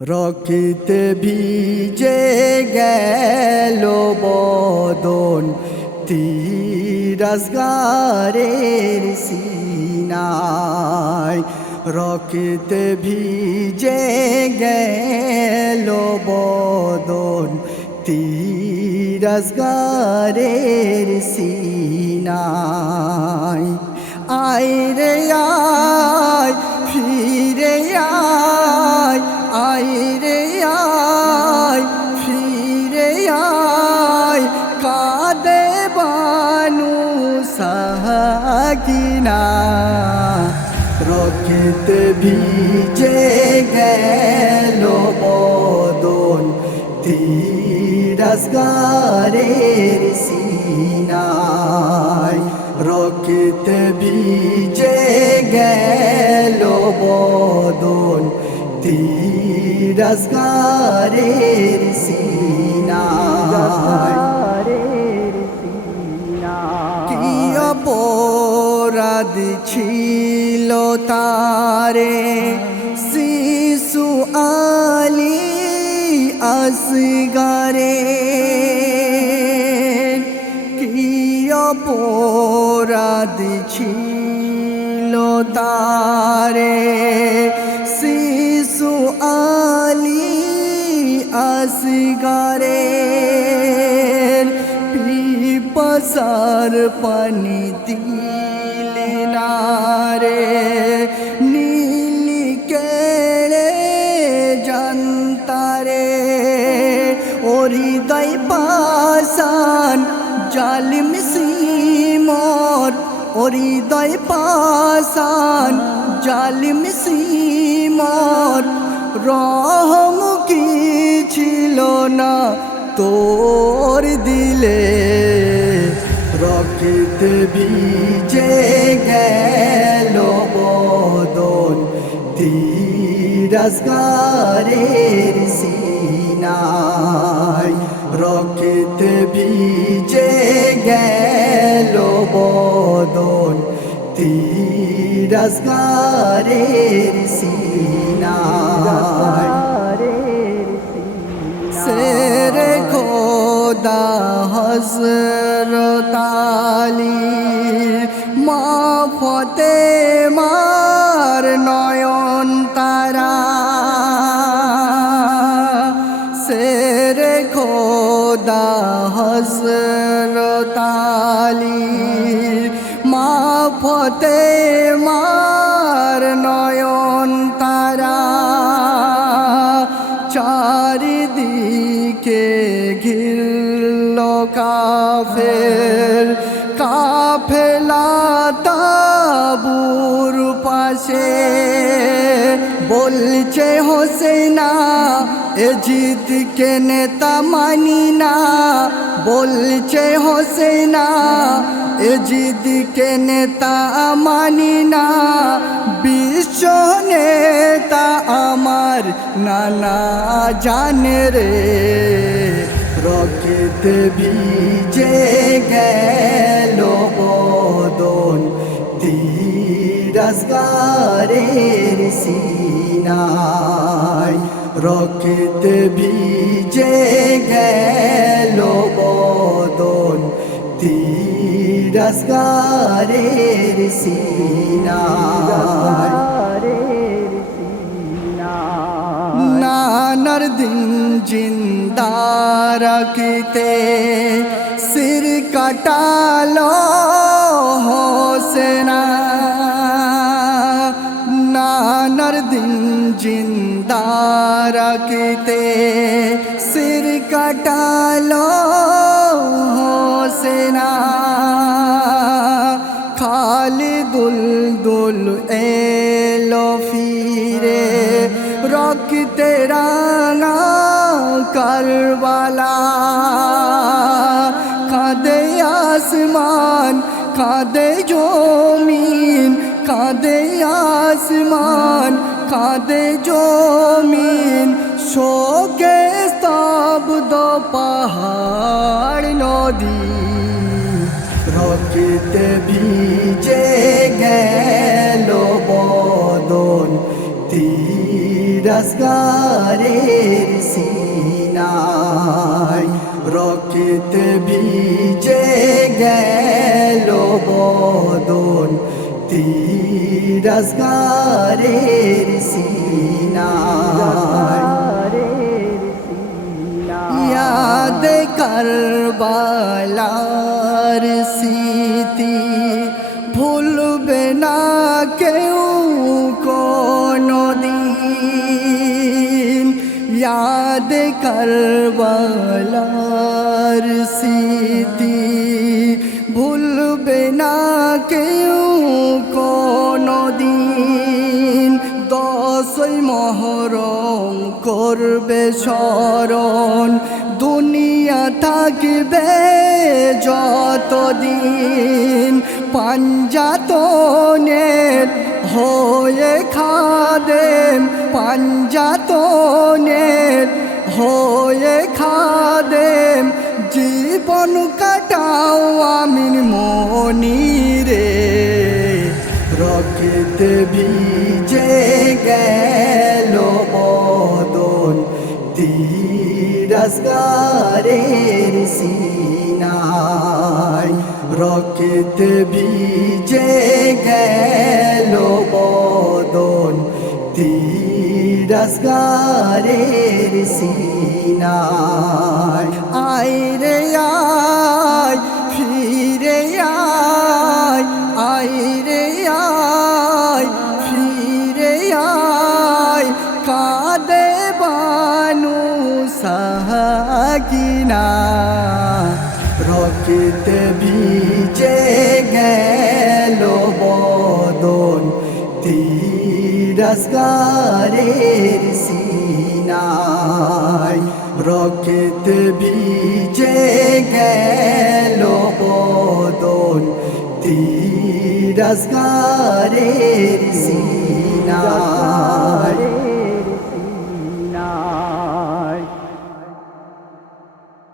রক্তে ভিজে গেল বদন তিরস্কারের সিনায়। রক্তে ভিজে গেল বদন তিরস্কারের সিনায়। আয় রে আয় ফিরে আয়, আয় রে আয় ফিরে আয়, কাঁদে বানু সাকিনা। রক্তে ভিজে গেল বদন তিরস্কারের সিনায়। রক্তে ভিজে গেল বদন তিরস্কারের সিনায়। কি অপরাধ ছিল তারে শিশু আলী আসগরে। কি অপরাধ ছিল তারে শিশু আলী আসগরে। পিপাসার পানি দিলে না রে, নীলি কেড়ে জানতারে। ও হৃদয় পাষাণ জালিম সিমর, ও হৃদয় পাষাণ জালিম সিমর। রহম কি ছিল না তোর দিলে। রক্তে ভিজে গেল বদন তিরস্কারের সিনায়। রক্তে ভিজে গেল বদন তিরস্কারের সিনায়। সেরে খোদা হযরত আলীর মা ফাতেমার নয়ন তারা। সেরে খোদা হযরত আলীর মা ফাতেমার নয়ন তারা। চারিদিকে ঘিরল কাফের কাফেলা তাবুর পাশে। বলছে হোসেনা এ জিদকে নেতা মানি না। বলছে হোসেনা এ জিদকে নেতা মানি না। বিশ্ব নেতা আমার নানা জানে রে। রক্তে ভিজে গেল বদন তিরস্কারের সিনায়। রক্তে ভিজে গেল বদন তিরস্কারের সিনায়। নানার দিন জিন্দা রাখতে সির কাটালো হোসেনা। নানার দিন জিন্দা রাখতে সির কাটালো হোসেনা। খালিদুল দুল এলো ফিরে রক্তে রাঙা কারবালা। কাঁদে আসমান কাঁদে জমিন, কাঁদে আসমান কাঁদে জমিন। শোকে স্তব্ধ পাহাড় নদী। রক্তে ভিজে গেল বদন তির তিরস্কারের সিনায় রক্ত ভিজে গেল বদন তিরস্কারের সিনায় याद करबलार स्मृति भूलबे ना केउ कोनो दिन याद करबलार स्मृति भूलबे ना केउ कोनो दिन দশই মহরম করবে স্মরণ দুনিয়া থাকবে যতদিন পাঞ্জাতনের হয়ে খাদেম পাঞ্জাতনের হয়ে খাদেম জীবন কাটাও আমিন মনিরে রক্ত ভিজে গেল বদন তিরস্কারের সিনায় রক্ত ভিজে গেল বদন তিরস্কারের সিনায় আয় রে আয় ফিরে আয় আয় রে আয় ফিরে আয় কাঁদে বানু সাকিনা রক্ত ভিজে গেল বদন তিরস্কারের সিনায় রক্ত ভিজে গেল বদন তিরস্কারের সিনায়